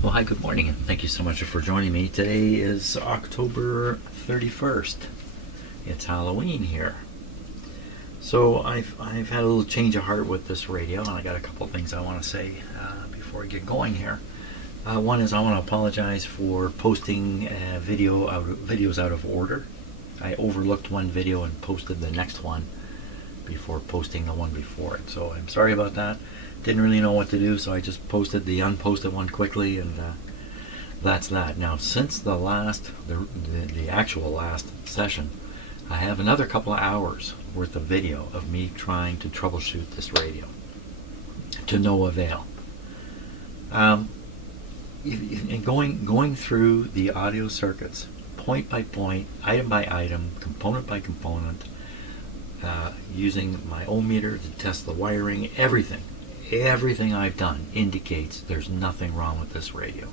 Well, hi, good morning, and thank you so much for joining me. Today is October 31st. It's Halloween here. So I've had a little change of heart with this radio, and I got a couple of things I want to say before I get going here. One is I want to apologize for posting videos out of order. I overlooked one video and posted the next one before posting the one before it. So I'm sorry about that. Didn't really know what to do, so I just posted the unposted one quickly, and that's that. Now, since the actual last session, I have another couple of hours worth of video of me trying to troubleshoot this radio, to no avail. And going through the audio circuits, point by point, item by item, component by component, using my ohm meter to test the wiring, everything I've done indicates there's nothing wrong with this radio.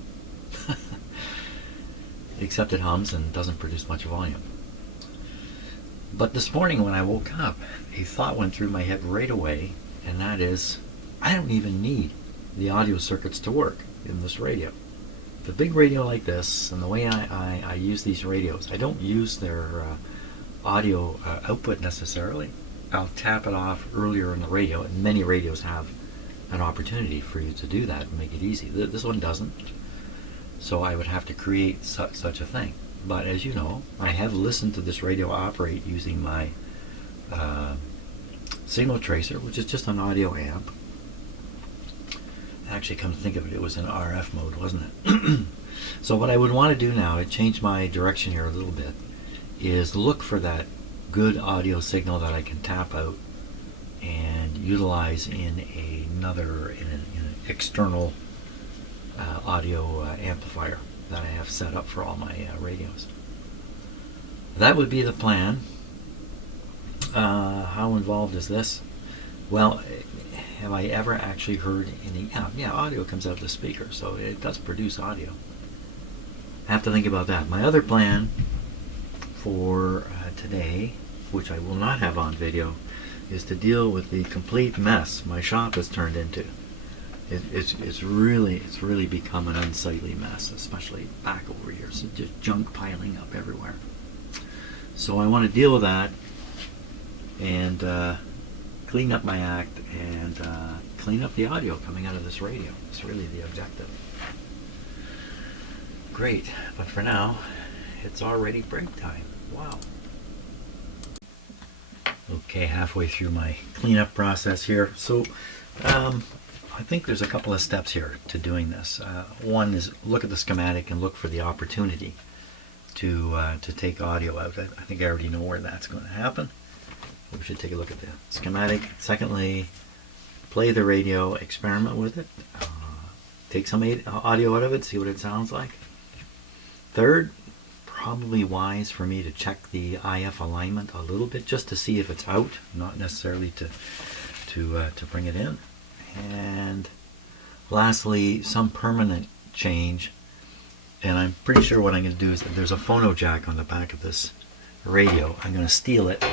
Except it hums and doesn't produce much volume. But this morning when I woke up, a thought went through my head right away, and that is, I don't even need the audio circuits to work in this radio. The big radio like this, and the way I use these radios, I don't use their audio output necessarily. I'll tap it off earlier in the radio, and many radios have an opportunity for you to do that and make it easy. This one doesn't, so I would have to create such a thing. But as you know, I have listened to this radio operate using my signal tracer, which is just an audio amp. Actually, come to think of it, it was in RF mode, wasn't it? So what I would want to do now, to change my direction here a little bit, is look for that good audio signal that I can tap out and utilize in an external audio amplifier that I have set up for all my radios. That would be the plan. How involved is this? Well, have I ever actually heard any? Yeah, audio comes out of the speaker, so it does produce audio. I have to think about that. My other plan for today, which I will not have on video, is to deal with the complete mess my shop has turned into. It's really become an unsightly mess, especially back over here. So just junk piling up everywhere. So I want to deal with that and clean up my act and clean up the audio coming out of this radio. It's really the objective. Great, but for now, it's already break time. Wow. Okay, halfway through my cleanup process here. So I think there's a couple of steps here to doing this. One is look at the schematic and look for the opportunity to take audio out. I think I already know where that's going to happen. We should take a look at the schematic. Secondly, play the radio, experiment with it, take some audio out of it, see what it sounds like. Third, probably wise for me to check the IF alignment a little bit just to see if it's out, not necessarily to bring it in. And lastly, some permanent change. And I'm pretty sure what I'm going to do is that there's a phono jack on the back of this radio. I'm going to steal it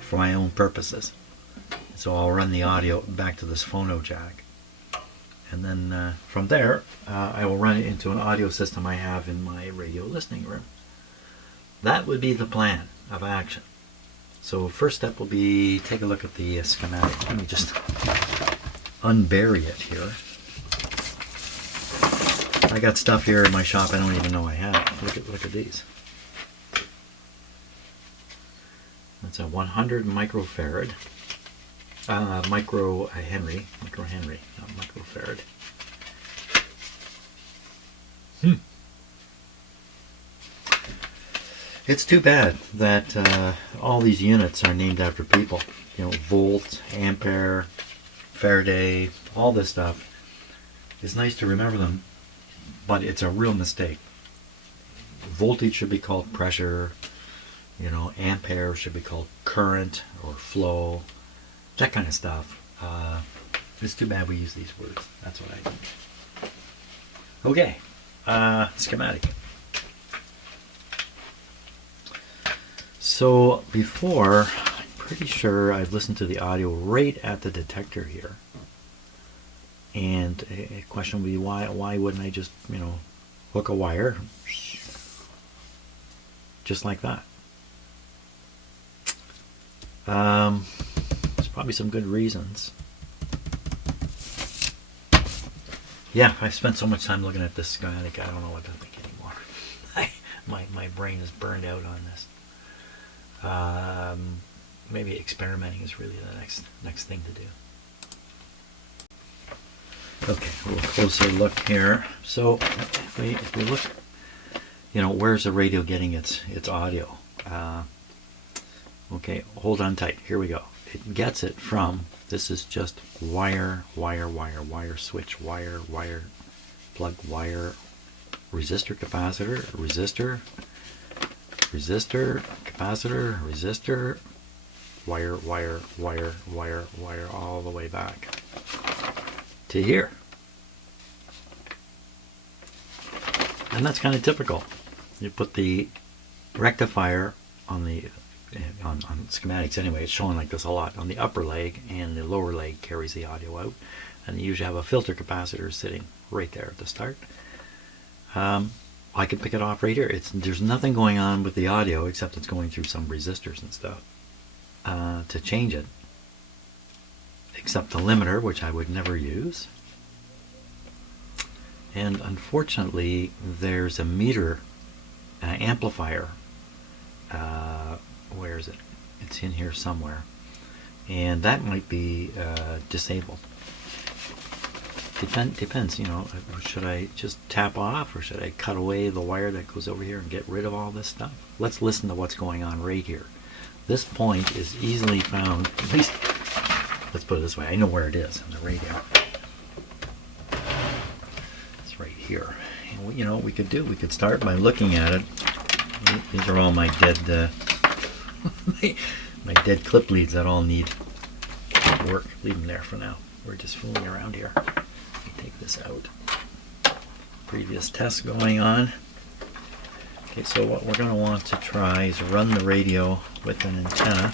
for my own purposes. So I'll run the audio back to this phono jack. And then from there, I will run it into an audio system I have in my radio listening room. That would be the plan of action. So first step will be take a look at the schematic. Let me just unbury it here. I got stuff here in my shop I don't even know I have. Look at these. That's a 100 microfarad. Micro Henry, not microfarad. It's too bad that all these units are named after people. You know, volt, ampere, Faraday, all this stuff. It's nice to remember them, but it's a real mistake. Voltage should be called pressure. You know, ampere should be called current or flow. That kind of stuff. It's too bad we use these words. That's what I think. Okay, schematic. So before, I'm pretty sure I've listened to the audio right at the detector here. And a question would be, why wouldn't I just, hook a wire just like that? There's probably some good reasons. Yeah, I've spent so much time looking at this schematic, I don't know what to think anymore. My brain is burned out on this. Maybe experimenting is really the next thing to do. Okay, a little closer look here. So if we look, where's the radio getting its audio? Okay, hold on tight. Here we go. It gets it from, this is just wire, switch, wire, plug, wire, resistor, capacitor, resistor, capacitor, resistor, wire, all the way back to here. And that's kind of typical. You put the rectifier on schematics anyway, it's showing like this a lot, on the upper leg, and the lower leg carries the audio out, and you usually have a filter capacitor sitting right there at the start. I can pick it off right here. There's nothing going on with the audio except it's going through some resistors and stuff to change it, except the limiter, which I would never use. And unfortunately, there's a meter amplifier. Where is it? It's in here somewhere, and that might be disabled. Depends, should I just tap off, or should I cut away the wire that goes over here and get rid of all this stuff? Let's listen to what's going on right here. This point is easily found, at least, let's put it this way, I know where it is on the radio. It's right here. And what we could do, we could start by looking at it. These are all my dead my dead clip leads that all need work. Leave them there for now. We're just fooling around here. Let me take this out. Previous test going on. Okay, so what we're going to want to try is run the radio with an antenna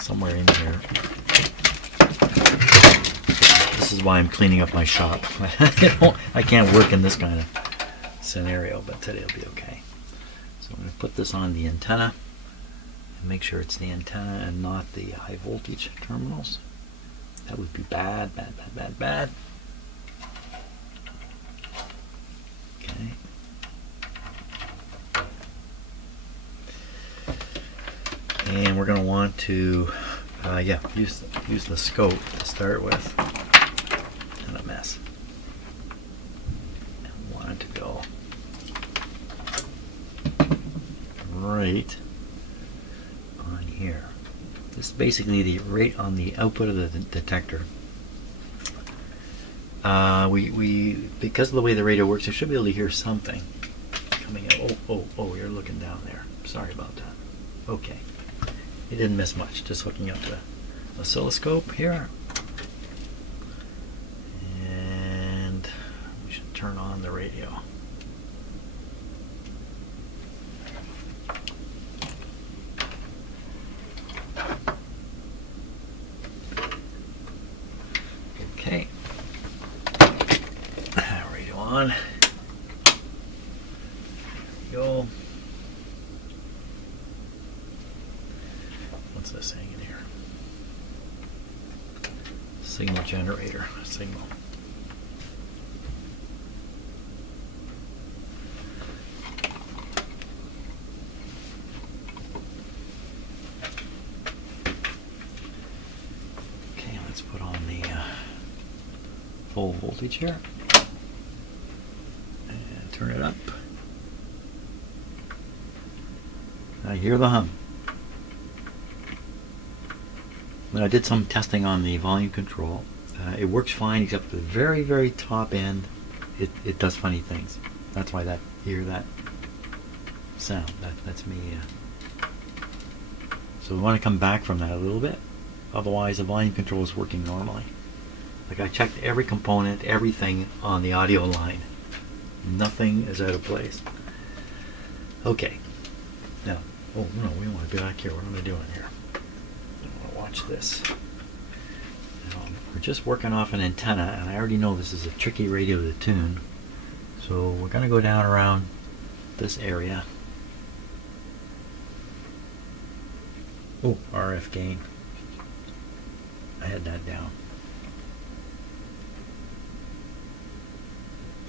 somewhere in here. This is why I'm cleaning up my shop. I can't work in this kind of scenario, but today will be okay. So I'm going to put this on the antenna and make sure it's the antenna and not the high voltage terminals. That would be bad. Okay. And we're going to want to use the scope to start with. And a mess. And want it to go right on here. This is basically the rate on the output of the detector. We because of the way the radio works, you should be able to hear something coming out. Oh, you're looking down there. Sorry about that. Okay. You didn't miss much, just hooking up the oscilloscope here. And we should turn on the radio. Okay. Radio on. There we go. What's this saying in here? Signal generator. Signal. Okay, let's put on the full voltage here and turn it up. I hear the hum. When I did some testing on the volume control, it works fine except the very, very top end, it does funny things. That's why you hear that sound. That's me. So we want to come back from that a little bit. Otherwise, the volume control is working normally. Like I checked every component, everything on the audio line. Nothing is out of place. Okay. Now, oh no, we want to be back here. What am I doing here? I want to watch this. We're just working off an antenna, and I already know this is a tricky radio to tune. So we're going to go down around this area. Oh, RF gain. I had that down.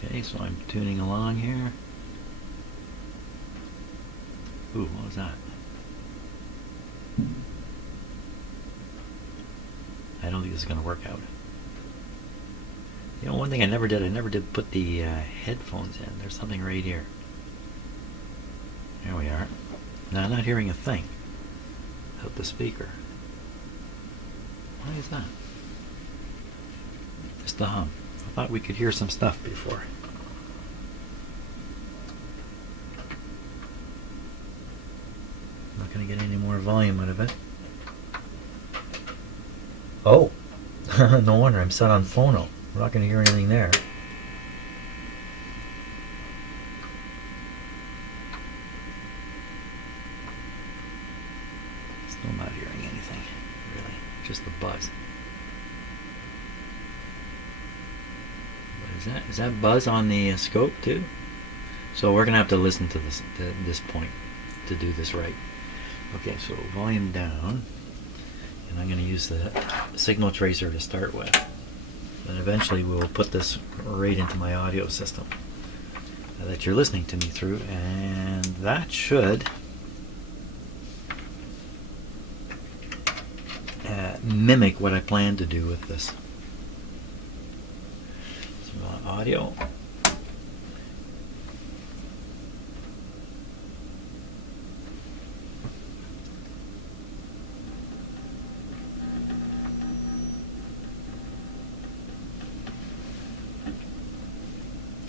Okay, so I'm tuning along here. Ooh, what was that? I don't think this is going to work out. You know, one thing I never did put the headphones in. There's something right here. There we are. Now I'm not hearing a thing out the speaker. Why is that? Just the hum. I thought we could hear some stuff before. Not going to get any more volume out of it. Oh! No wonder, I'm set on phono. We're not going to hear anything there. Still not hearing anything, really. Just the buzz. What is that? Is that buzz on the scope too? So we're going to have to listen to this point to do this right. Okay, so volume down. And I'm going to use the signal tracer to start with. Then eventually we will put this right into my audio system that you're listening to me through, and that should mimic what I plan to do with this. So audio.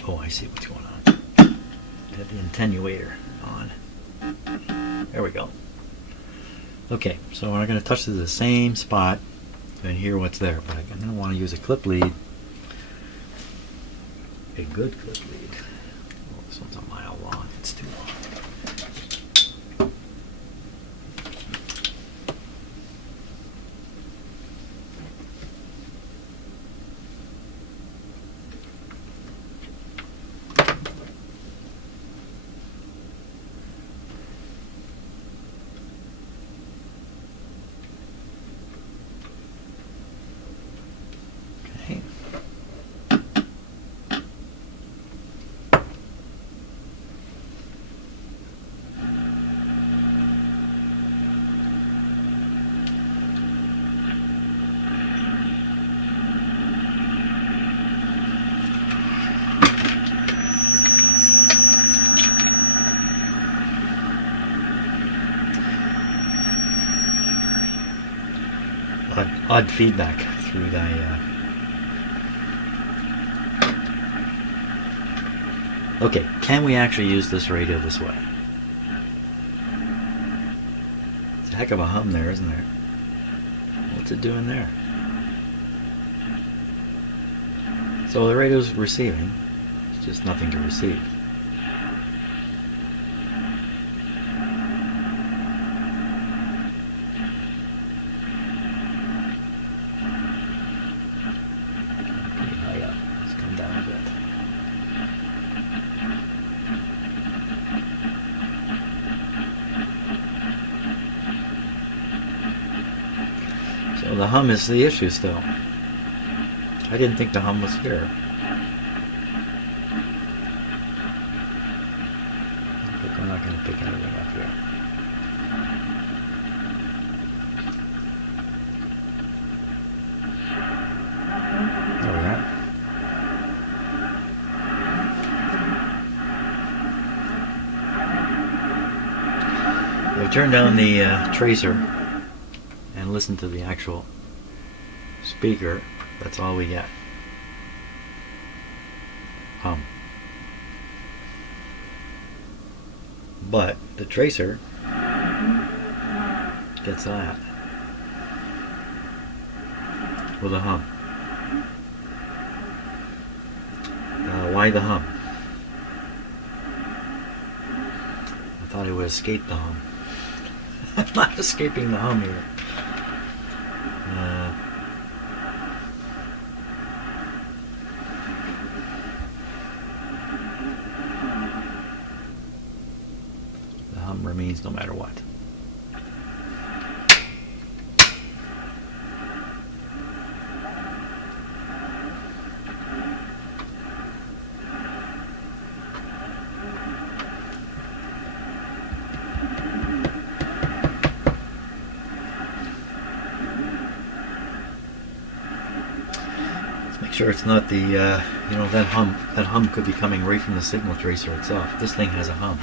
Oh, I see what's going on. I have the attenuator on. There we go. Okay, so we're going to touch to the same spot and hear what's there, but I'm going to want to use a clip lead. A good clip lead. Oh, this one's a mile long. It's too long. Okay. Odd feedback through the Okay, can we actually use this radio this way? It's a heck of a hum there, isn't there? What's it doing there? So the radio's receiving. It's just nothing to receive. So the hum is the issue still. I didn't think the hum was here. I think we're not going to pick anything up here. There we are. We'll turn down the tracer and listen to the actual speaker. That's all we get. Hum. But the tracer gets that with a hum. Why the hum? I thought it would escape the hum. I'm not escaping the hum here. means no matter what. Make sure it's not the, you know, that hum could be coming right from the signal tracer itself. This thing has a hum.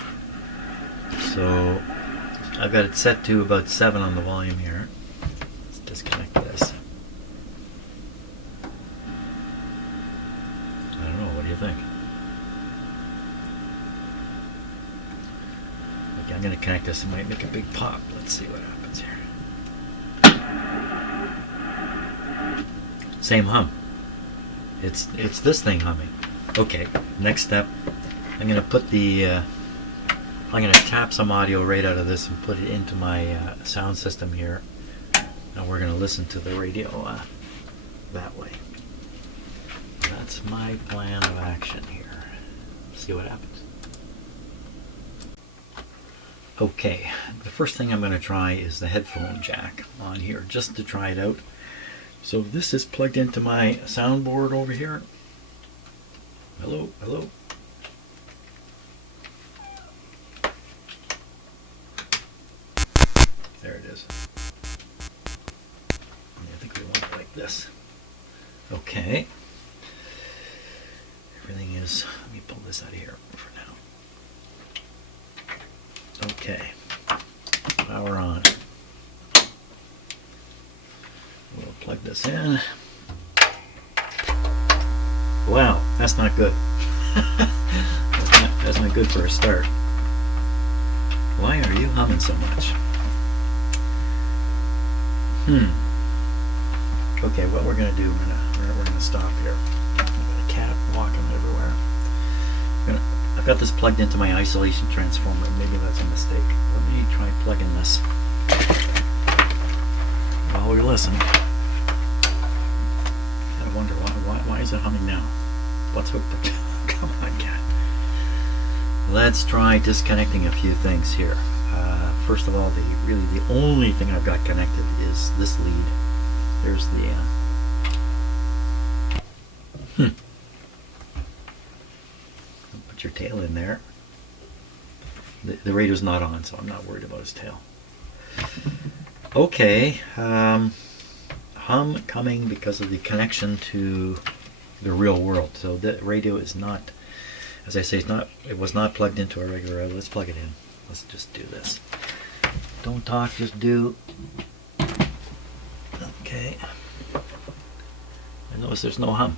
So I've got it set to about 7 on the volume here. Let's disconnect this. I don't know, what do you think? Okay, I'm going to connect this. It might make a big pop. Let's see what happens here. Same hum. It's this thing humming. Okay, next step, I'm going to put the, I'm going to tap some audio right out of this and put it into my sound system here. And we're going to listen to the radio that way. That's my plan of action here. See what happens. Okay, the first thing I'm going to try is the headphone jack on here, just to try it out. So this is plugged into my soundboard over here. Hello, hello. There it is. I think we want it like this. Okay. Everything is, let me pull this out of here for now. Okay. Power on. We'll plug this in. Wow, that's not good. That's not good for a start. Why are you humming so much? Okay, what we're gonna do, we're gonna stop here. I've got a cat walking everywhere. I've got this plugged into my isolation transformer. Maybe that's a mistake. Let me try plugging this while we listen. I wonder why is it humming now? What's hooked up? Come on, cat. Let's try disconnecting a few things here. First of all, really the only thing I've got connected is this lead. There's the put your tail in there. The radio's not on, so I'm not worried about his tail. Okay, hum coming because of the connection to the real world. So the radio is not, as I say, it was not plugged into a regular radio. Let's plug it in. Let's just do this. Don't talk, just do. Okay. I notice there's no hum.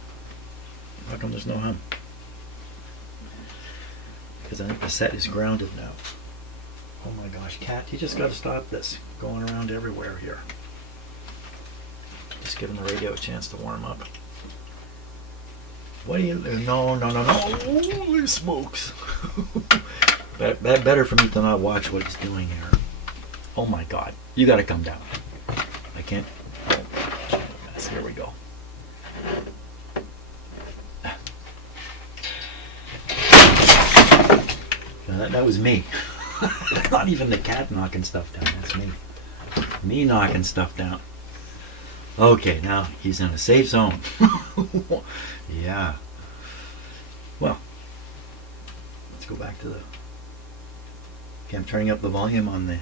How come there's no hum? Because I think the set is grounded now. Oh my gosh, cat, you just got to stop this. Going around everywhere here. Just giving the radio a chance to warm up. What do you... No. Holy smokes. Better for me to not watch what he's doing here. Oh my god. You got to come down. I can't... Oh, yes, here we go. That was me. Not even the cat knocking stuff down. That's me. Me knocking stuff down. Okay, now he's in a safe zone. Yeah. Well, let's go back to the... Okay, I'm turning up the volume on the...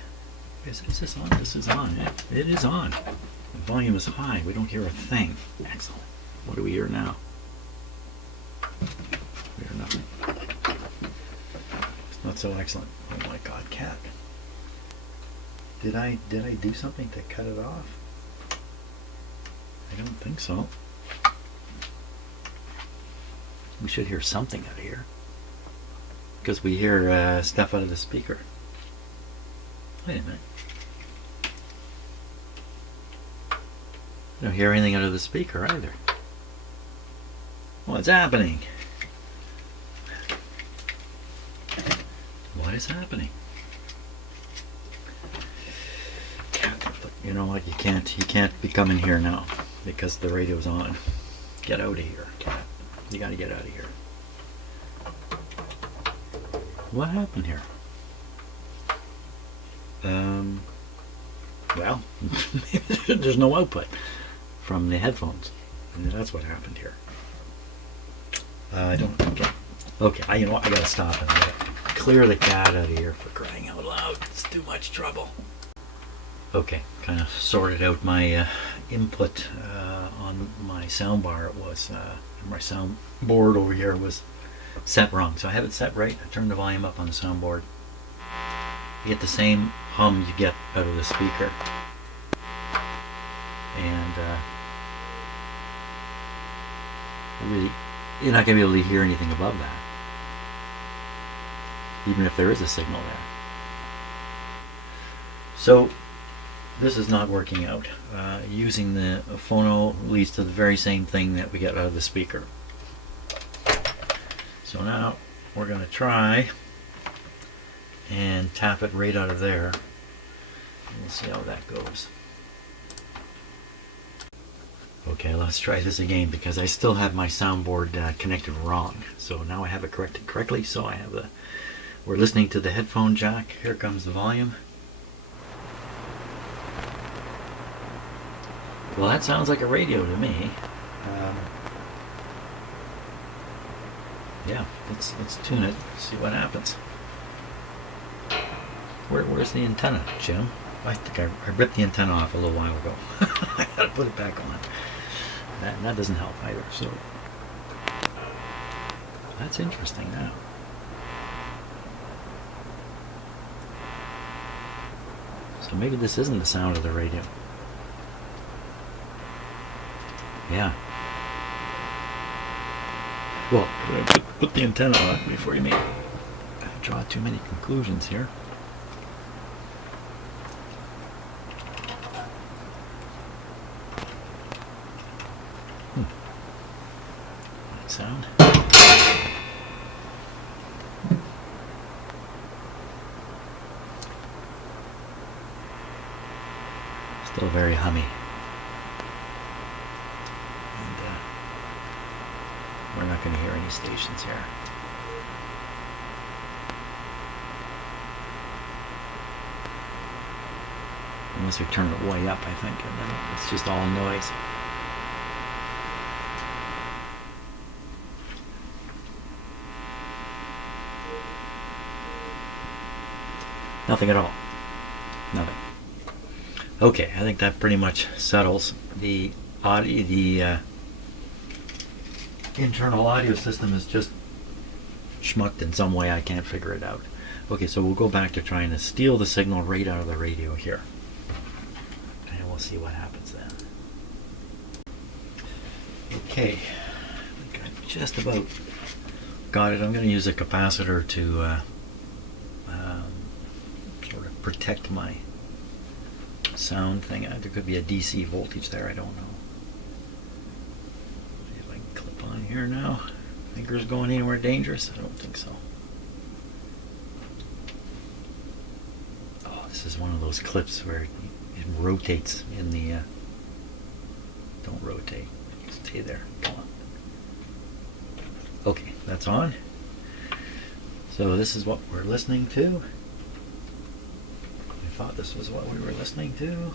Is this on? This is on. It is on. The volume is high. We don't hear a thing. Excellent. What do we hear now? We hear nothing. It's not so excellent. Oh my god, cat. Did I do something to cut it off? I don't think so. We should hear something out of here. Because we hear stuff out of the speaker. Wait a minute. I don't hear anything out of the speaker either. What's happening? What is happening? You know what? You can't be coming here now because the radio's on. Get out of here, cat. You gotta get out of here. What happened here? Well, there's no output from the headphones. And that's what happened here. I don't. Okay. You know what? I gotta stop and clear the cat out of here, for crying out loud. It's too much trouble. Okay, kind of sorted out my input on my sound bar. It was my sound board over here was set wrong, so I have it set right. I turned the volume up on the soundboard. You get the same hum you get out of the speaker, and really, you're not going to be able to hear anything above that, even if there is a signal there. So this is not working out. Using the phono leads to the very same thing that we get out of the speaker. So now we're going to try and tap it right out of there. We'll see how that goes. Okay, let's try this again, because I still have my soundboard connected wrong. So now I have it corrected correctly. So I have we're listening to the headphone jack. Here comes the volume. Well, that sounds like a radio to me. Yeah, let's tune it, see what happens. Where's the antenna, Jim? I think I ripped the antenna off a little while ago. I gotta put it back on. That doesn't help either. So that's interesting now. So maybe this isn't the sound of the radio. Yeah. Well, put the antenna on before you draw too many conclusions here. That sound. Still very hummy. We're not going to hear any stations here. Unless we turn it way up, I think, and then it's just all noise. Nothing at all. Nothing. Okay, I think that pretty much settles the audio. The internal audio system is just schmucked in some way. I can't figure it out. Okay, so we'll go back to trying to steal the signal right out of the radio here, and we'll see what happens then. Okay, I think I just about got it. I'm going to use a capacitor to sort of protect my sound thing. There could be a DC voltage there, I don't know. On here now. Fingers going anywhere dangerous? I don't think so. Oh, this is one of those clips where it rotates in the don't rotate. Stay there. Come on. Okay, that's on. So this is what we're listening to. I thought this was what we were listening to.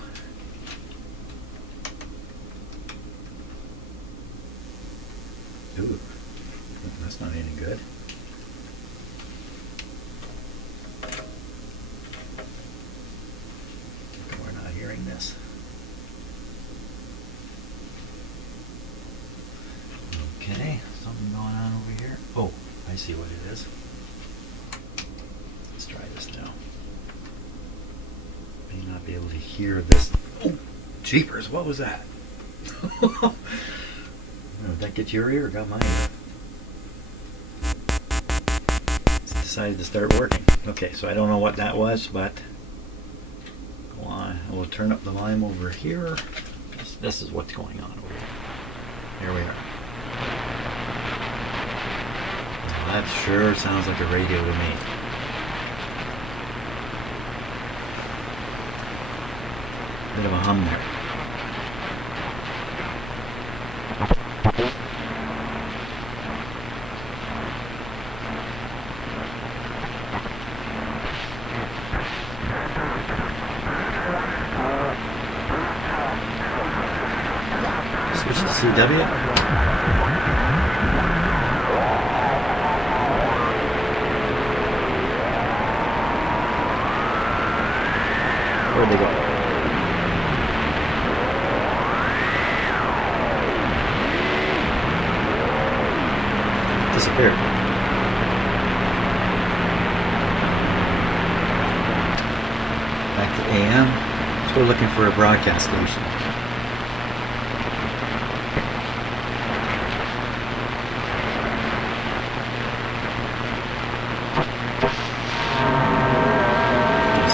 Ooh, that's not any good. We're not hearing this. Okay, something going on over here. Oh, I see what it is. Let's try this now. May not be able to hear this. Oh, jeepers, what was that? Did that get your ear or got mine? It's decided to start working. Okay, so I don't know what that was, but go on. We'll turn up the volume over here. This is what's going on over here. Here we are. Now that sure sounds like a radio to me. Bit of a hum there. W? Where'd they go? Disappeared. Back to AM. So we're looking for a broadcast station.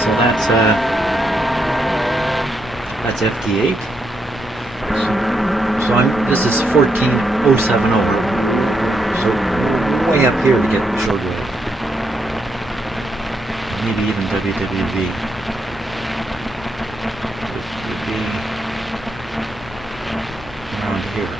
So that's FT8. So this is 14070. So way up here to get shortwave. Maybe even WWV. Would be around here.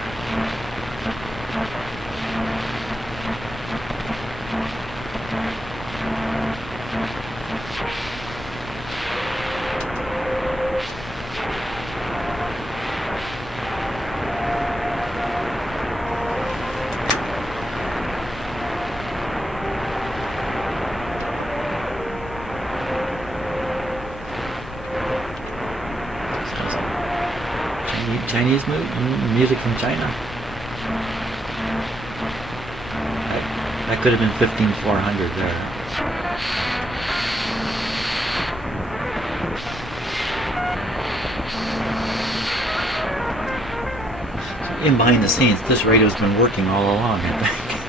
Chinese music from China. That could have been 15400 there. In behind the scenes, this radio's been working all along, I think.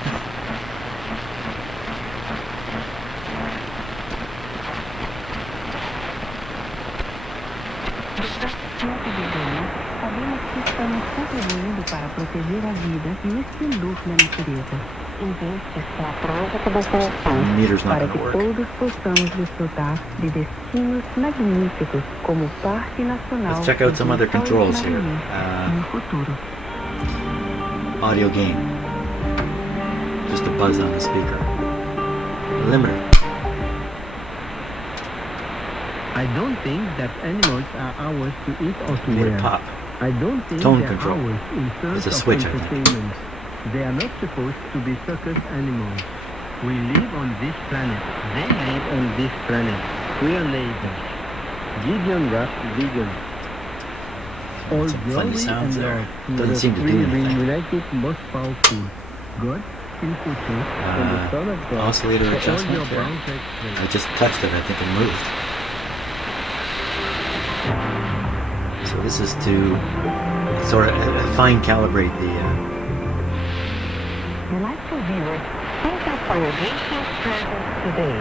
Para proteger a vida e o esplendor da natureza. Investe sua própria definição para que todos possamos desfrutar de destinos magníficos como o Parque Nacional. Let's check out some other controls here. No futuro. Audio gain. Just a buzz on the speaker. Limiter. I don't think that animals are ours to eat or to Made wear. a pop. I don't think Tone they're control. ours in terms It's a of switch, I think. entertainment. They are not supposed to be circus animals. We live on this planet. They live on this planet. We are neighbors. Gideon got vegan. All Some funny glory sounds and there. love to Doesn't the seem to do three anything. united most powerful. God, in Kutu, and the Son of God. Oscillator for all adjustment your there. brown text I just touched it, I think it moved. So this is to sort of fine calibrate the Delightful viewers, thank you for your gracious presence today.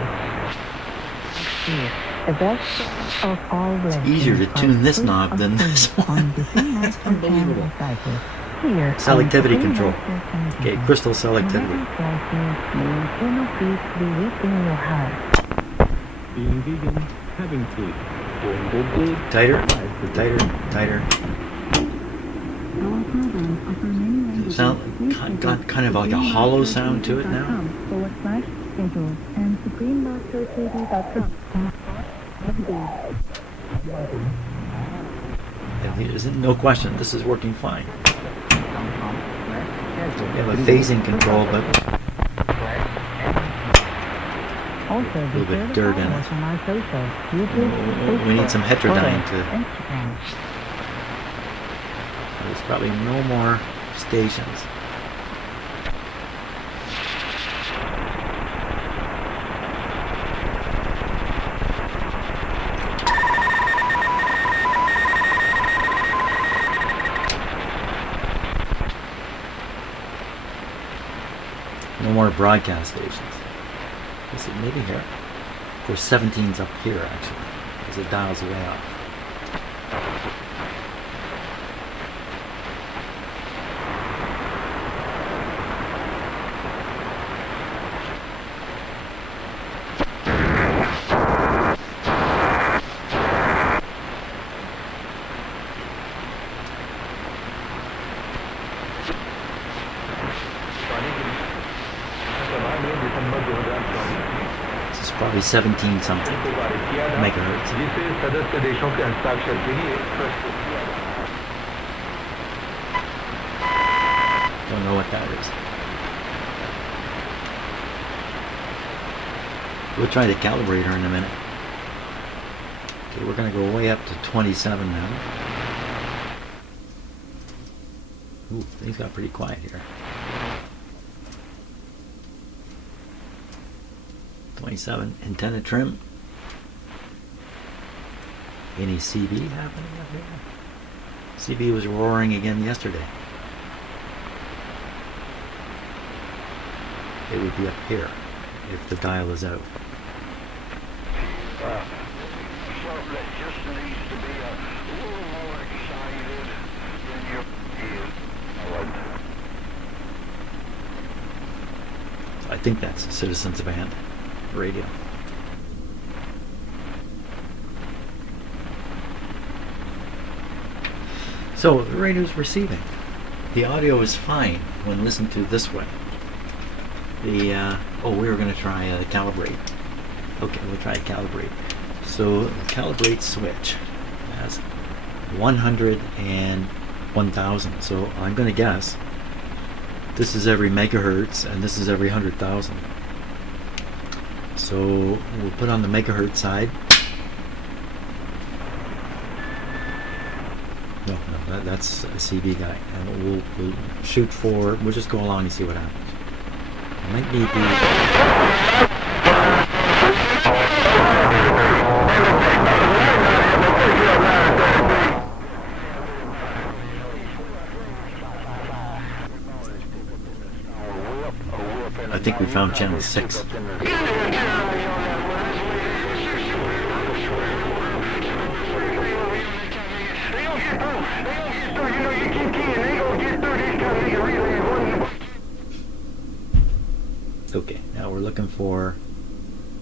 Here, the best of all blessings. easier to tune this knob than this one. Unbelievable. Here, Selectivity on the control. Master Okay, crystal selectivity. Eternal peace be within your heart. Being vegan, having food. Tighter, tighter, tighter. Sound got kind of like a hollow sound to it now. Isn't no question. This is working fine. We have a phasing control, but A little bit dirt in it. We need some heterodyne to. There's probably no more stations. No more broadcast stations. Is it maybe here? Of course, 17's up here actually, because it dials way up. This is probably 17 something megahertz. know what that is. We'll try the calibrator in a minute. Okay, we're going to go way up to 27 now. Ooh, things got pretty quiet here. 27, antenna trim. Any CB happening up here? CB was roaring again yesterday. It would be up here if the dial is out. Something that just needs to be a little more excited than your is. I think that's Citizens Band radio. So the radio's receiving. The audio is fine when listened to this way. We were going to try calibrate. Okay, we'll try calibrate. So the calibrate switch has 100 and 1000. So I'm going to guess this is every megahertz and this is every 100,000. So we'll put on the megahertz side. No, that's a CB guy. And we'll shoot for, we'll just go along and see what happens. It might need I think we found channel 6. Okay, now we're looking for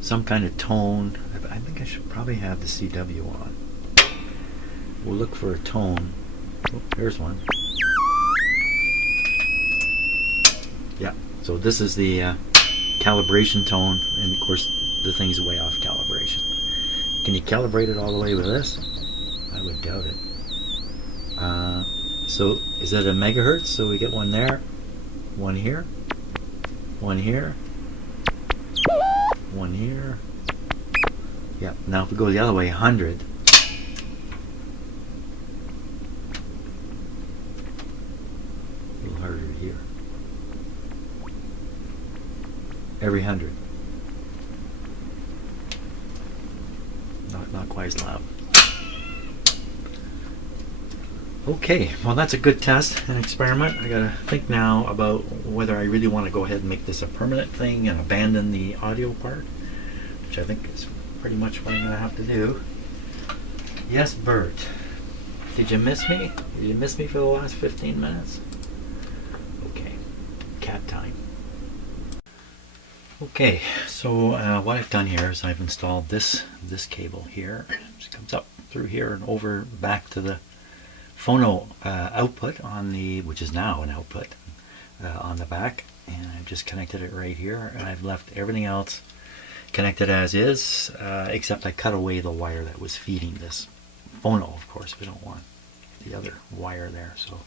some kind of tone. I think I should probably have the CW on. We'll look for a tone. Oh, here's one. Yeah, so this is the calibration tone, and of course the thing's way off calibration. Can you calibrate it all the way with this? I would doubt it. So is that a megahertz? So we get one there, one here, one here, one here. Yeah, now if we go the other way, 100. A little harder here. Every 100. Not quite as loud. Okay, well that's a good test and experiment. I gotta think now about whether I really want to go ahead and make this a permanent thing and abandon the audio part, which I think is pretty much what I'm gonna have to do. Yes, Bert. Did you miss me? Did you miss me for the last 15 minutes? Okay, cat time. Okay, so what I've done here is I've installed this cable here. It just comes up through here and over back to the phono output on the, which is now an output on the back, and I've just connected it right here, and I've left everything else connected as is, except I cut away the wire that was feeding this phono. Of course, we don't want the other wire there. So,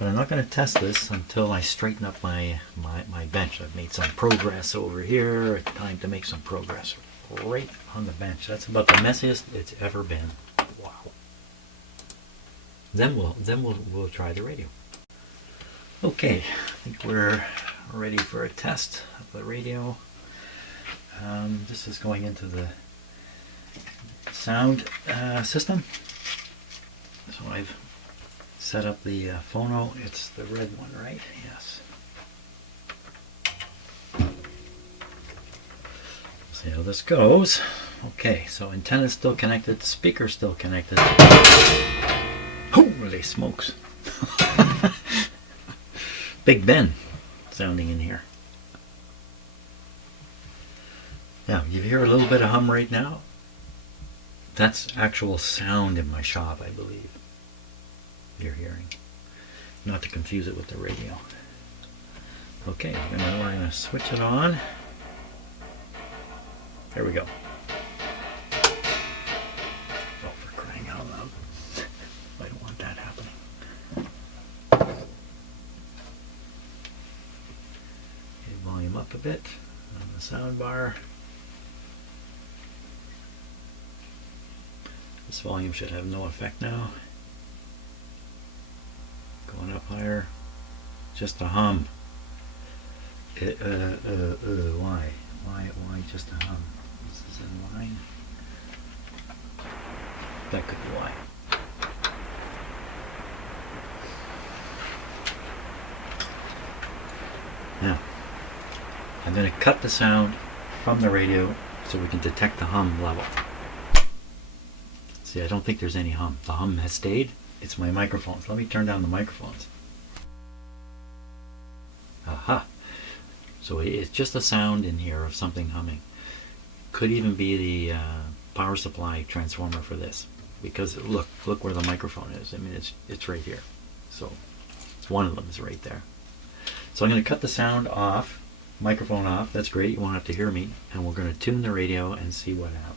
but I'm not going to test this until I straighten up my bench. I've made some progress over here. It's time to make some progress right on the bench. That's about the messiest it's ever been. Wow. Then we'll try the radio. Okay, I think we're ready for a test of the radio. This is going into the sound system. So I've set up the phono. It's the red one, right? Yes. See how this goes. Okay, so antenna's still connected, speaker's still connected. Holy smokes. Big Ben sounding in here. Now, you hear a little bit of hum right now? That's actual sound in my shop, I believe. You're hearing. Not to confuse it with the radio. Okay, we're gonna switch it on. There we go. Oh, for crying out loud. I don't want that happening. up a bit on the sound bar. This volume should have no effect now. Going up higher. Just a hum. Why? Why just a hum? This is in line. That could be why. Now, I'm going to cut the sound from the radio so we can detect the hum level. See, I don't think there's any hum. The hum has stayed. It's my microphones. Let me turn down the microphones. Aha. So it's just a sound in here of something humming. Could even be the power supply transformer for this. Because look where the microphone is. I mean, it's right here. So it's one of them is right there. So I'm going to cut the sound off, microphone off. That's great. You won't have to hear me. And we're going to tune the radio and see what happens.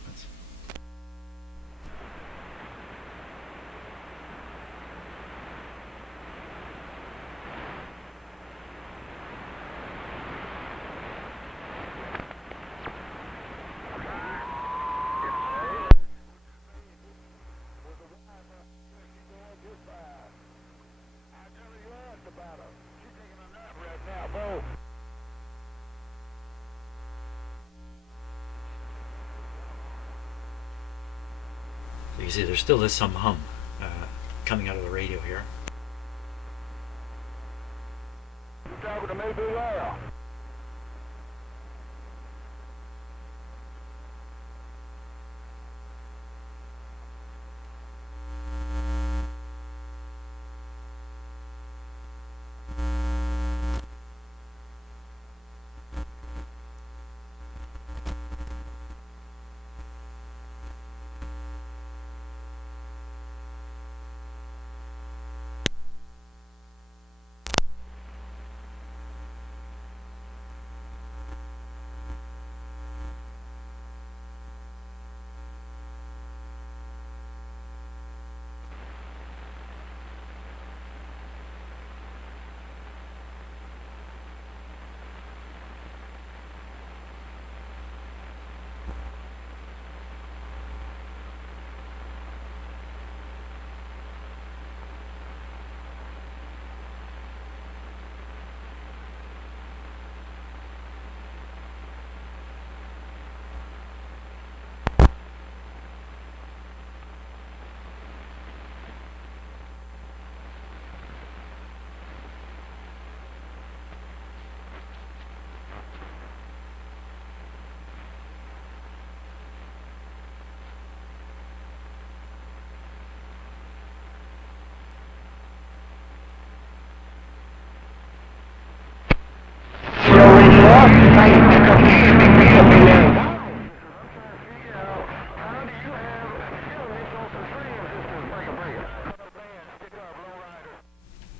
You see, there still is some hum coming out of the radio here. Talking to me, be loud.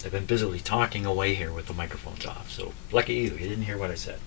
I've been busily talking away here with the microphones off, so lucky you didn't hear what I said.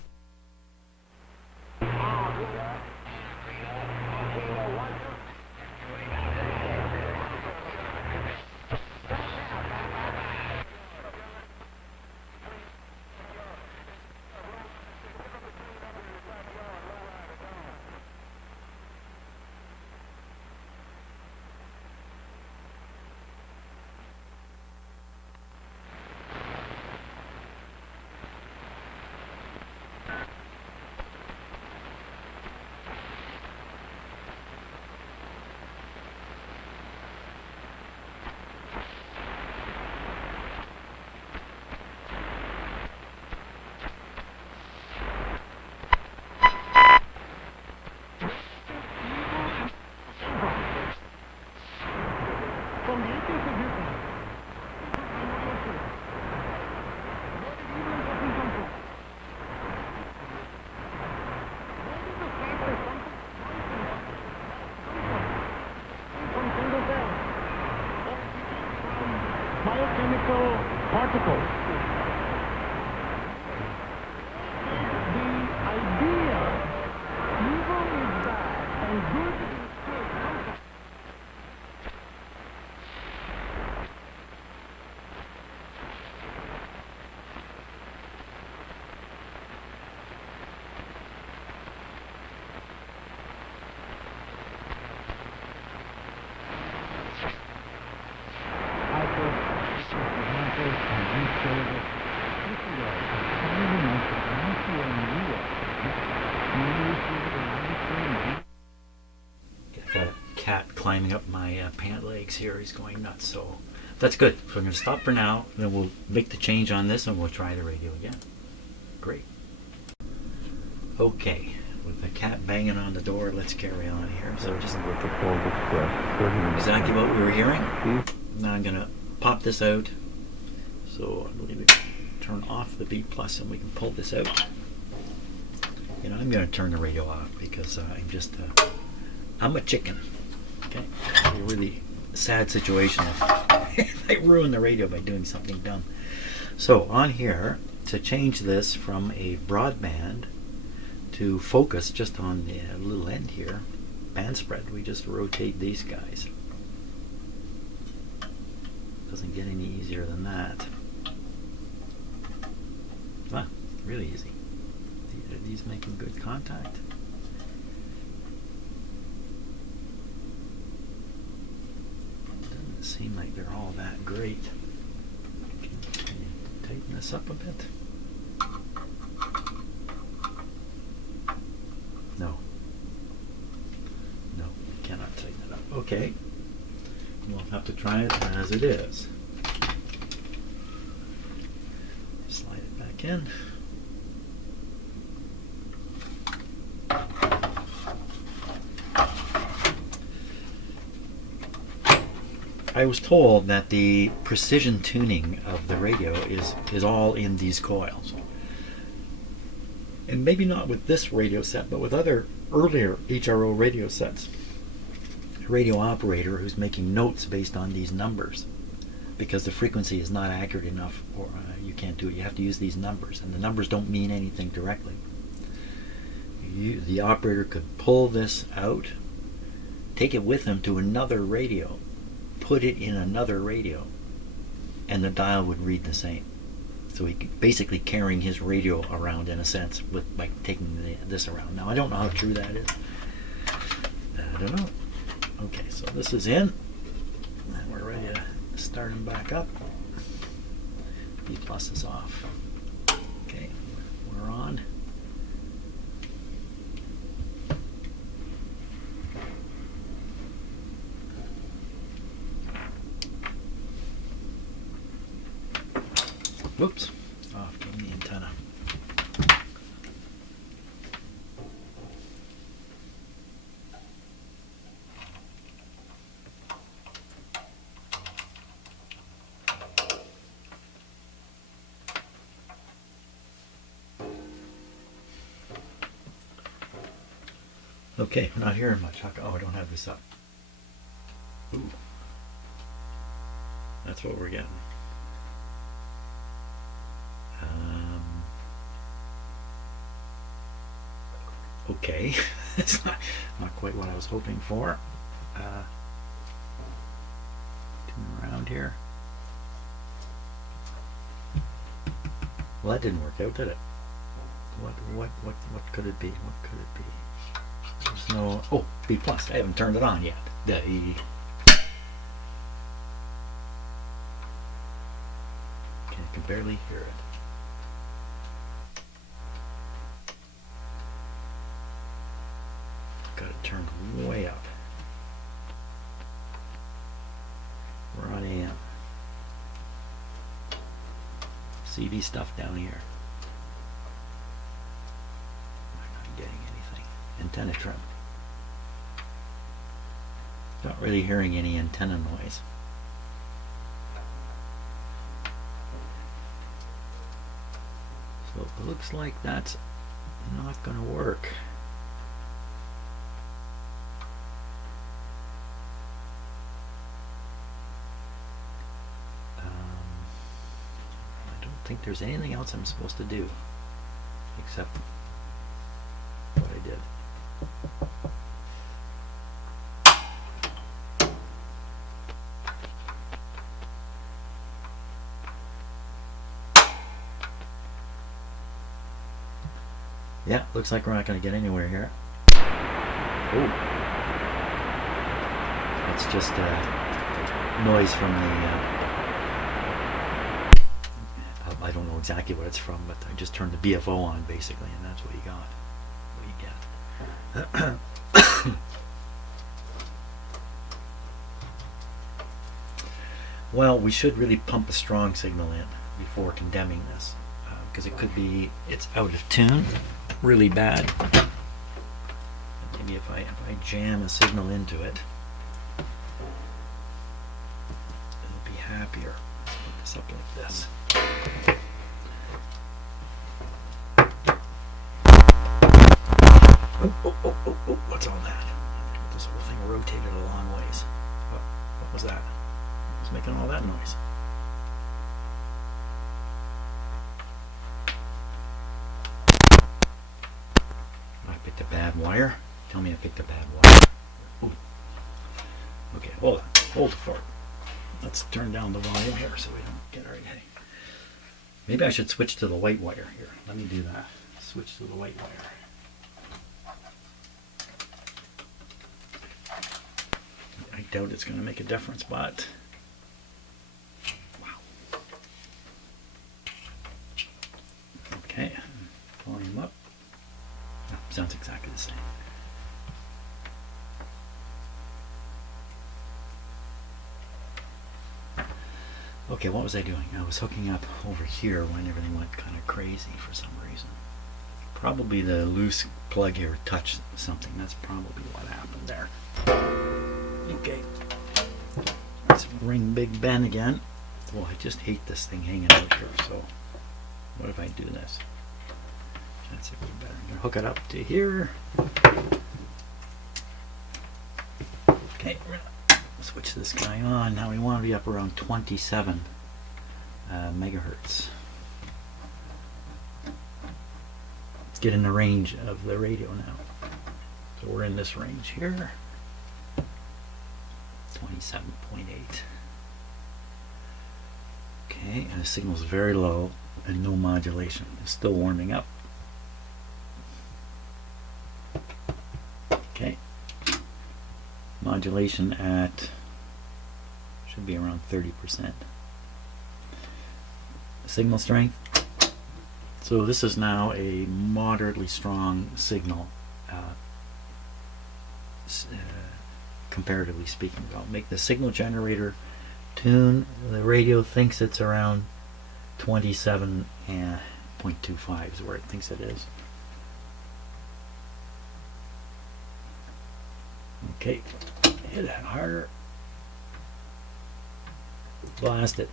climbing up my pant legs here. He's going nuts. So that's good. So I'm going to stop for now. Then we'll make the change on this and we'll try the radio again. Great. Okay. With the cat banging on the door, let's carry on here. So just exactly what we were hearing. Now I'm going to pop this out. So I believe we turn off the B plus and we can pull this out. You know, I'm going to turn the radio off because I'm just, I'm a chicken. Okay, it's a really sad situation if I ruin the radio by doing something dumb. So on here, to change this from a broadband to focus just on the little end here, band spread, we just rotate these guys. Doesn't get any easier than that. Wow, really easy. Are these making good contact? Doesn't seem like they're all that great. Can you tighten this up a bit? No. No, cannot tighten it up. Okay. We'll have to try it as it is. Slide it back in. I was told that the precision tuning of the radio is all in these coils. And maybe not with this radio set, but with other earlier HRO radio sets. A radio operator who's making notes based on these numbers, because the frequency is not accurate enough, or you can't do it. You have to use these numbers, and the numbers don't mean anything directly. The operator could pull this out, take it with him to another radio, put it in another radio, and the dial would read the same. So he basically carrying his radio around in a sense with by taking this around. Now I don't know how true that is. I don't know. Okay, so this is in, and we're ready to start him back up. B plus is off. Okay, we're on. Whoops, off from the antenna. Okay, we're not hearing much. Oh, I don't have this up. Ooh. That's what we're getting. Okay, it's not quite what I was hoping for. Tune around here. Well, that didn't work out, did it? What could it be? What could it be? There's no. Oh, B plus. I haven't turned it on yet. Okay, I can barely hear it. Got it turned way up. We're on AM. CD stuff down here. I'm not getting anything. Antenna trim. Not really hearing any antenna noise. So it looks like that's not going to work. I don't think there's anything else I'm supposed to do except what I did. Yeah, looks like we're not going to get anywhere here. Oh, it's just noise from the. I don't know exactly what it's from, but I just turned the BFO on basically, and that's what you got. What you get. Well, we should really pump a strong signal in before condemning this, because it could be it's out of tune, really bad. Maybe if I jam a signal into it, it'll be happier. Put this up like this. Oh, what's all that? This whole thing rotated a long ways. What was that? It was making all that noise. I picked a bad wire. Tell me I picked a bad wire. Ooh. Okay, hold on. Hold the fort. Let's turn down the volume here so we don't get our hay. Maybe I should switch to the white wire here. Let me do that. Switch to the white wire. I doubt it's going to make a difference, but wow. Okay, volume up. Oh, sounds exactly the same. Okay, what was I doing? I was hooking up over here when everything went kind of crazy for some reason. Probably the loose plug here touched something. That's probably what happened there. Okay, let's ring Big Ben again. Well, I just hate this thing hanging out here, so what if I do this? That's it, better. I'm gonna hook it up to here. Okay, we're gonna switch this guy on. Now we want to be up around 27 megahertz. Let's get in the range of the radio now. So we're in this range here. 27.8. Okay, and the signal's very low and no modulation. It's still warming up. Okay. Modulation at should be around 30%. Signal strength. So this is now a moderately strong signal. Comparatively speaking, I'll make the signal generator tune. The radio thinks it's around 27.25 is where it thinks it is. Okay, hit it harder. Blast it.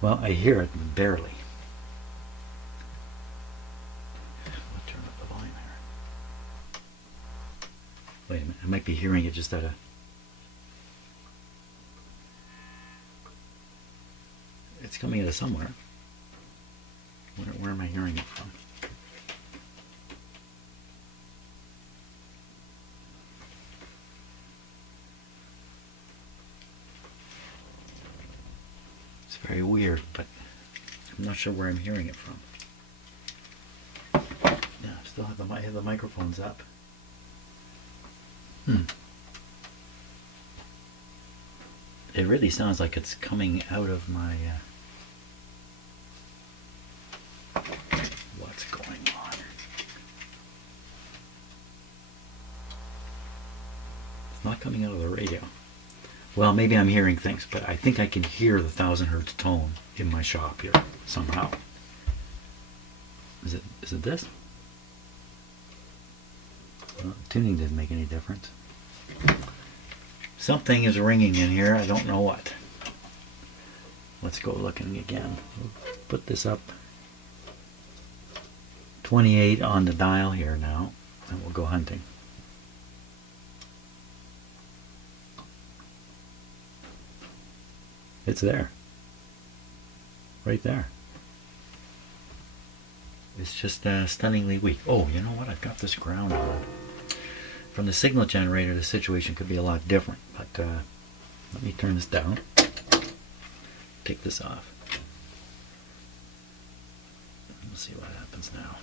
Well, I hear it barely. I'll turn up the volume here. Wait a minute, I might be hearing it just at a... It's coming out of somewhere. Where am I hearing it from? It's very weird, but I'm not sure where I'm hearing it from. Yeah, I still have the microphones up. It really sounds like it's coming out of my... what's going on? It's not coming out of the radio. Well, maybe I'm hearing things, but I think I can hear the 1000 hertz tone in my shop here somehow. Is it this? Well, tuning didn't make any difference. Something is ringing in here. I don't know what. Let's go looking again. We'll put this up 28 on the dial here now, and we'll go hunting. It's there. Right there. It's just stunningly weak. Oh, you know what? I've got this ground on. From the signal generator, the situation could be a lot different. But let me turn this down. Take this off. We'll see what happens now.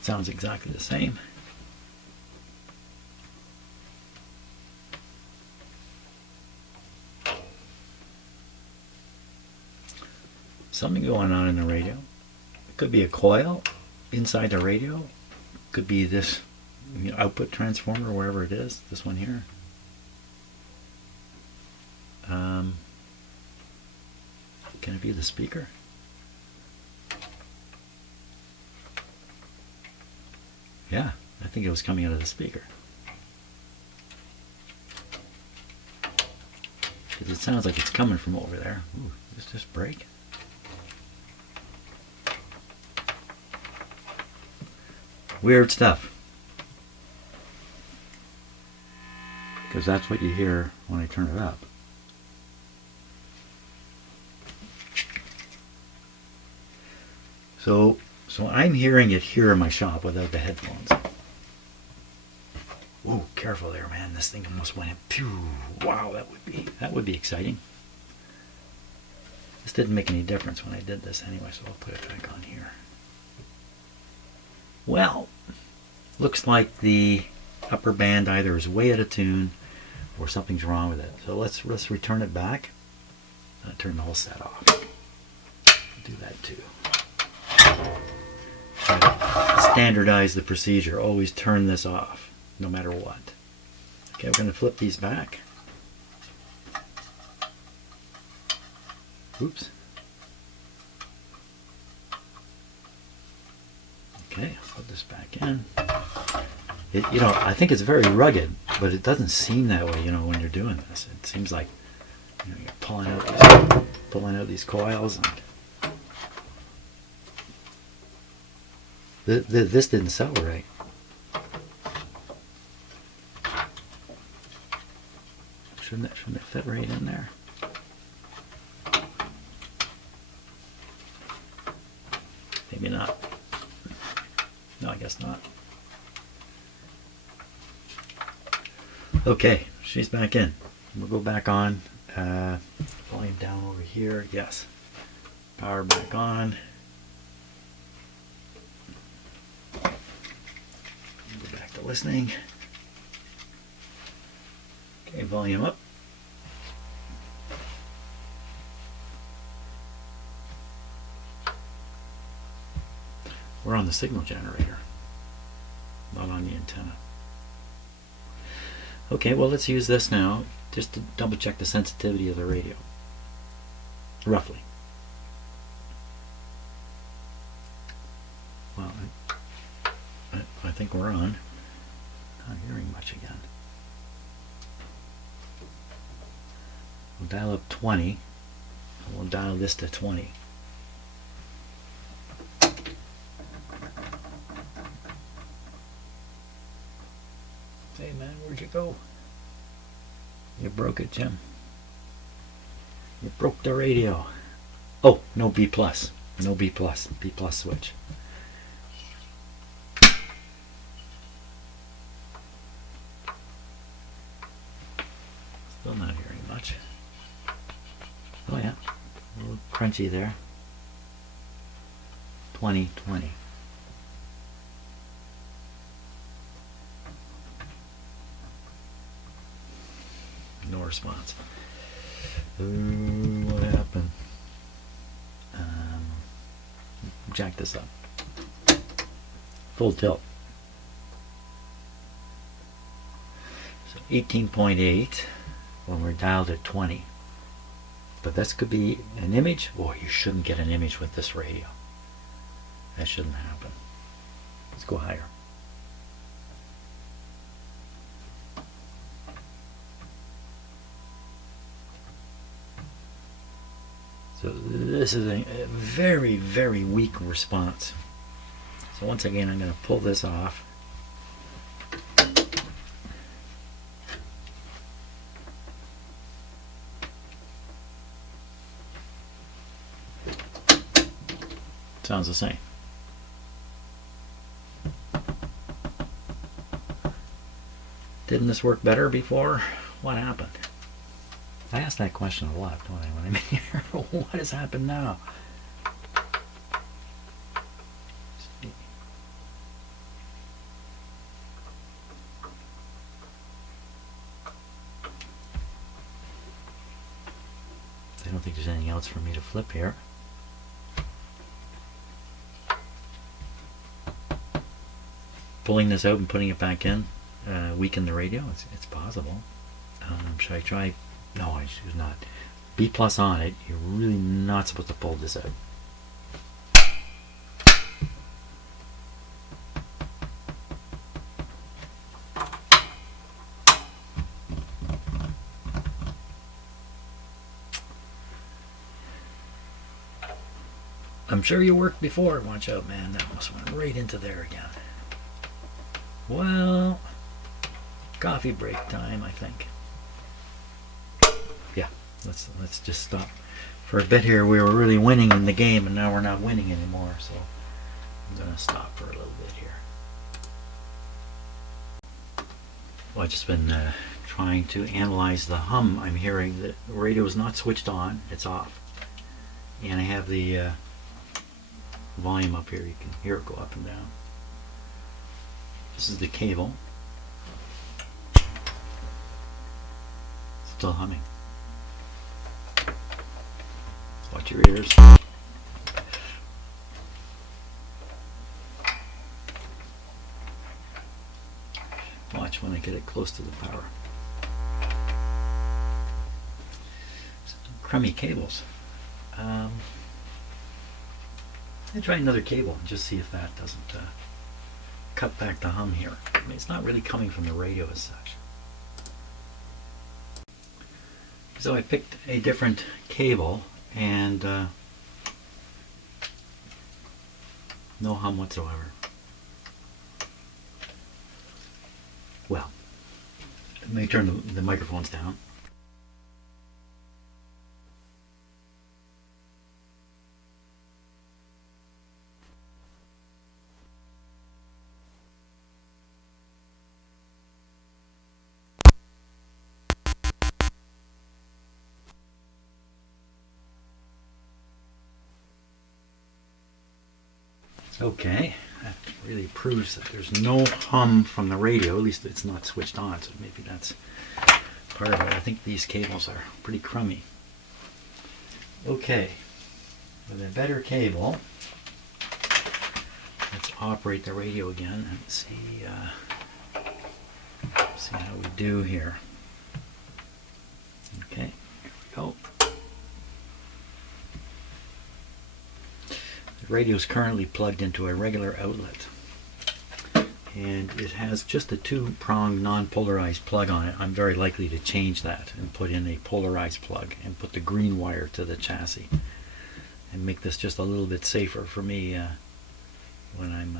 Sounds exactly the same. something going on in the radio. It could be a coil inside the radio. Could be this output transformer, wherever it is. This one here. Can it be the speaker? Yeah, I think it was coming out of the speaker. Because it sounds like it's coming from over there. Ooh, does this break? Weird stuff. Because that's what you hear when I turn it up. So I'm hearing it here in my shop without the headphones. Whoa, careful there, man. This thing almost went in. Phew. Wow, that would be exciting. This didn't make any difference when I did this anyway, so I'll put it back on here. Well, looks like the upper band either is way out of tune or something's wrong with it. So let's return it back. Turn the whole set off. Do that too. Try to standardize the procedure. Always turn this off, no matter what. Okay, we're going to flip these back. Oops. Okay, I'll put this back in. I think it's very rugged, but it doesn't seem that way, when you're doing this. It seems like you're pulling out these coils. And this didn't settle right. Shouldn't it fit right in there? Maybe not. No, I guess not. Okay, she's back in. We'll go back on. Volume down over here. Yes. Power back on. Go back to listening. Okay, volume up. We're on the signal generator, not on the antenna. Okay, well, let's use this now just to double check the sensitivity of the radio. Roughly. Well, I think we're on. Not hearing much again. We'll dial up 20, and we'll dial this to 20. Hey man, where'd you go? You broke it, Jim. You broke the radio. Oh, no B plus. No B plus. B plus switch. Still not hearing much. Oh yeah, a little crunchy there. 20, 20. No response. What happened? Jack this up. Full tilt. So 18.8 when we're dialed at 20. But this could be an image. Boy, you shouldn't get an image with this radio. That shouldn't happen. Let's go higher. So this is a very, very weak response. So once again, I'm going to pull this off. Sounds the same. Didn't this work better before? What happened? I ask that question a lot, don't I, when I'm here? What has happened now? I don't think there's anything else for me to flip here. pulling this out and putting it back in weaken the radio? It's possible. Should I try? No, I should not. B plus on it. You're really not supposed to pull this out. I'm sure you worked before. Watch out, man. That almost went right into there again. Well, coffee break time, I think. Yeah, let's just stop. For a bit here, we were really winning in the game, and now we're not winning anymore. So I'm gonna stop for a little bit here. Well, I've just been trying to analyze the hum I'm hearing. The radio is not switched on; it's off, and I have the volume up here. You can hear it go up and down. This is the cable. Still humming. Watch your ears. Watch when I get it close to the power. Crummy cables. I'll try another cable and just see if that doesn't cut back the hum here. I mean, it's not really coming from the radio as such. So I picked a different cable and no hum whatsoever. Well, let me turn the microphones down. Okay, that really proves that there's no hum from the radio, at least it's not switched on, so maybe that's part of it. I think these cables are pretty crummy. Okay, with a better cable, let's operate the radio again and see how we do here. Okay, here we go. The radio is currently plugged into a regular outlet, and it has just a two-pronged non-polarized plug on it. I'm very likely to change that and put in a polarized plug and put the green wire to the chassis and make this just a little bit safer for me when I'm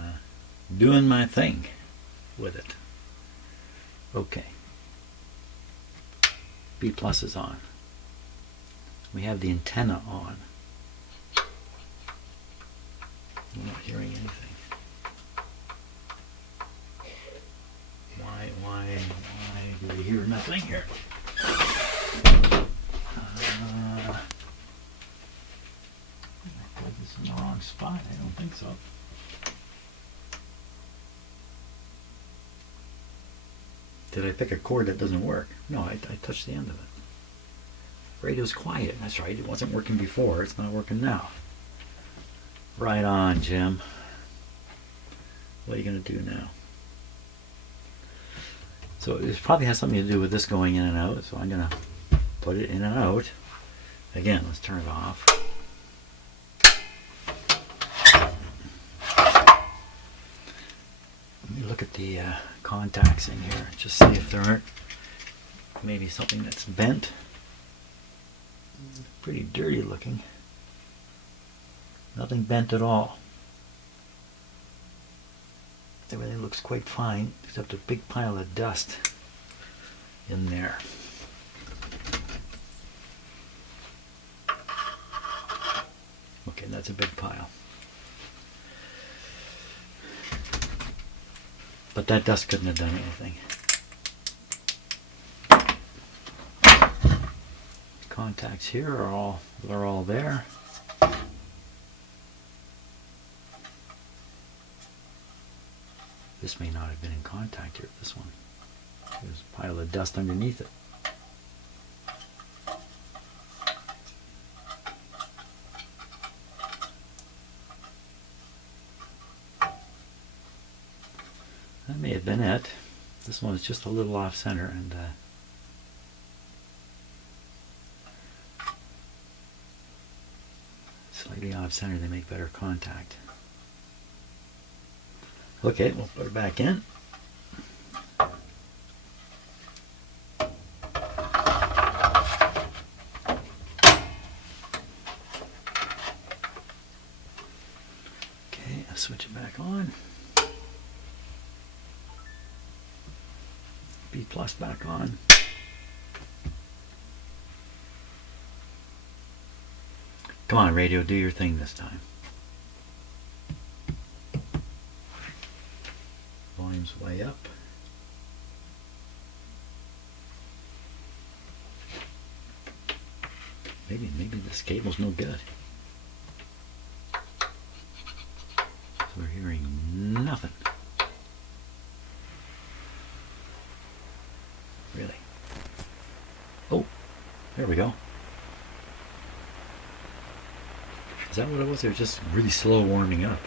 doing my thing with it. Okay, B plus is on. We have the antenna on. I'm not hearing anything. Why do we hear nothing here? I put this in the wrong spot. I don't think so. Did I pick a cord that doesn't work? No, I touched the end of it. Radio's quiet. That's right. It wasn't working before. It's not working now. Right on, Jim. What are you going to do now? So it probably has something to do with this going in and out. So I'm going to put it in and out. Again, let's turn it off. Let me look at the contacts in here. Just see if there aren't maybe something that's bent. Pretty dirty looking. Nothing bent at all. Everything looks quite fine, except a big pile of dust in there. Okay, that's a big pile. But that dust couldn't have done anything. Contacts here are they're all there. This may not have been in contact here, this one. There's a pile of dust underneath it. That may have been it. This one is just a little off center, and slightly off center, they make better contact. Okay, we'll put it back in. Okay, I'll switch it back on. B plus back on. Come on, radio, do your thing this time. Volume's way up. Maybe this cable's no good. So we're hearing nothing. Really. Oh, there we go. Is that what it was? It was just really slow warming up.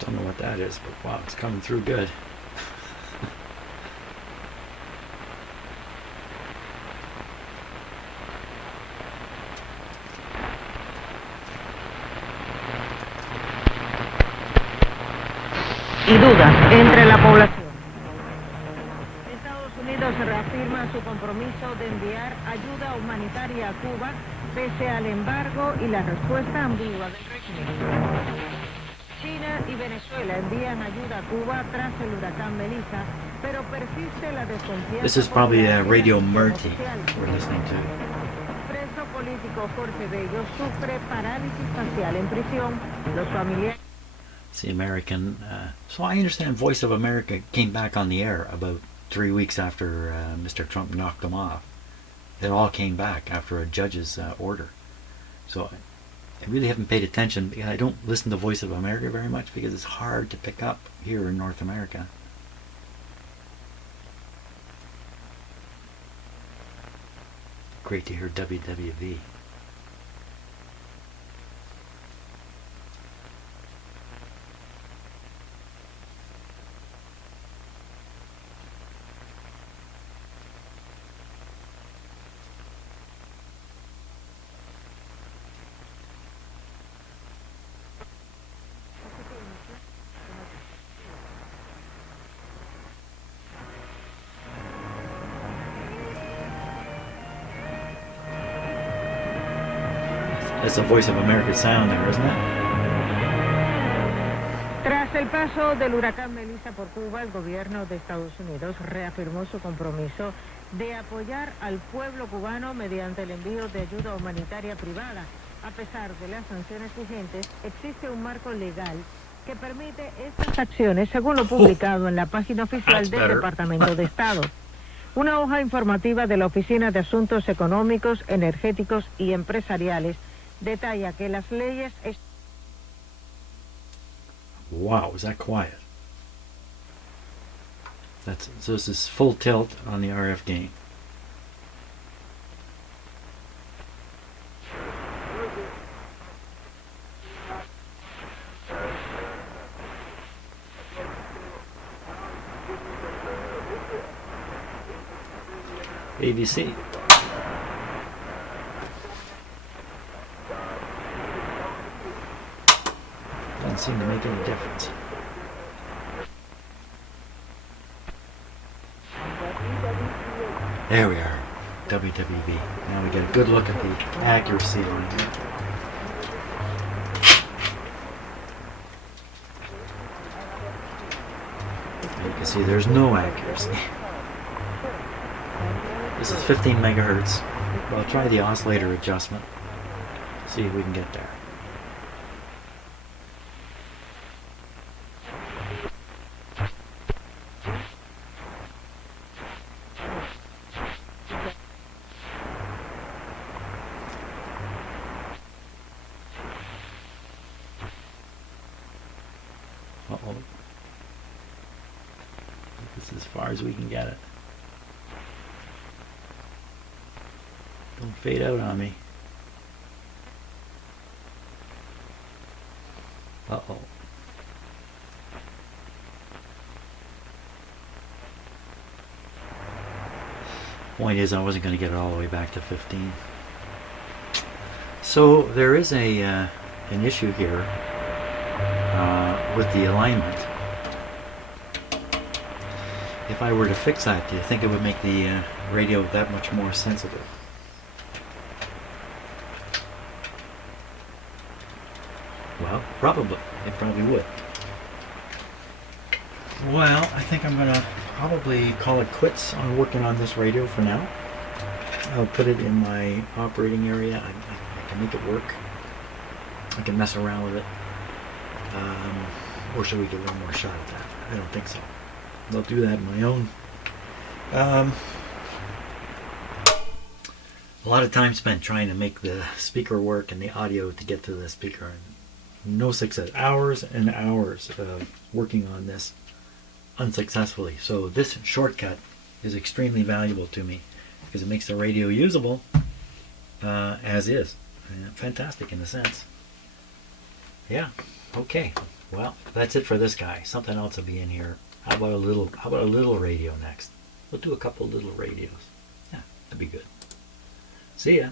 Don't know what that is, but wow, it's coming through good. Y dudas entre la población. Estados Unidos reafirma su compromiso de enviar ayuda humanitaria a Cuba pese al embargo y la respuesta ambigua del régimen. China y Venezuela envían ayuda a Cuba tras el huracán Melissa, pero persiste la desconfianza. This is probably Radio Murti we're listening to. Preso político Jorge Bello sufre parálisis facial en prisión. Los familiares. It's the American. So I understand Voice of America came back on the air about 3 weeks after Mr. Trump knocked them off. It all came back after a judge's order. So I really haven't paid attention because I don't listen to Voice of America very much because it's hard to pick up here in North America. Great to hear WWV. That's the Voice of America sound there, isn't it? Tras el paso del huracán Melissa por Cuba, el gobierno de Estados Unidos reafirmó su compromiso de apoyar al pueblo cubano mediante el envío de ayuda humanitaria privada. A pesar de las sanciones vigentes, existe un marco legal que permite estas acciones, según lo publicado en la página oficial del Departamento de Estado. Una hoja informativa de la Oficina de Asuntos Económicos, Energéticos y Empresariales detalla que las leyes... Wow, is that quiet? So this is full tilt on the RF gain. ABC. Doesn't seem to make any difference. There we are, WWV. Now we get a good look at the accuracy on it. You can see there's no accuracy. This is 15 megahertz. Well, I'll try the oscillator adjustment. See if we can get there. Uh-oh. This is as far as we can get it. Don't fade out on me. Uh-oh. Point is, I wasn't going to get it all the way back to 15. So there is an issue here with the alignment. If I were to fix that, do you think it would make the radio that much more sensitive? Well, probably. It probably would. Well, I think I'm going to probably call it quits on working on this radio for now. I'll put it in my operating area. I can make it work. I can mess around with it. Or should we give one more shot at that? I don't think so. I'll do that on my own. A lot of time spent trying to make the speaker work and the audio to get to the speaker. No success. Hours and hours of working on this unsuccessfully. So this shortcut is extremely valuable to me because it makes the radio usable as is. Fantastic in a sense. Yeah. Okay. Well, that's it for this guy. Something else will be in here. How about a little radio next? We'll do a couple little radios. Yeah, that'd be good. See ya.